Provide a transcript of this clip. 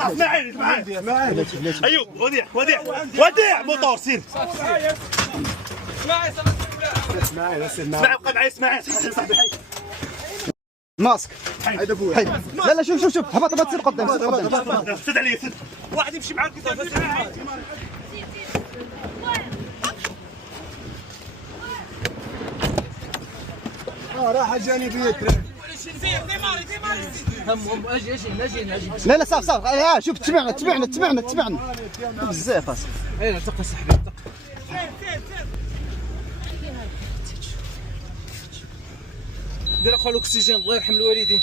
اسماعيل ايوب وديع موطور سير اسماعيل بقى معي اسماعيل صاحبي حي ماسك هيدا ابويا. لا لا شوف هبط سير قدام سد علي سد واحد يمشي معاك راحة جانبية هم اجي لا صافي شوف تبعنا بزاف اصاحبي. ايه تقي صاحبي دير اخو الاكسجين الله يرحم الوالدين.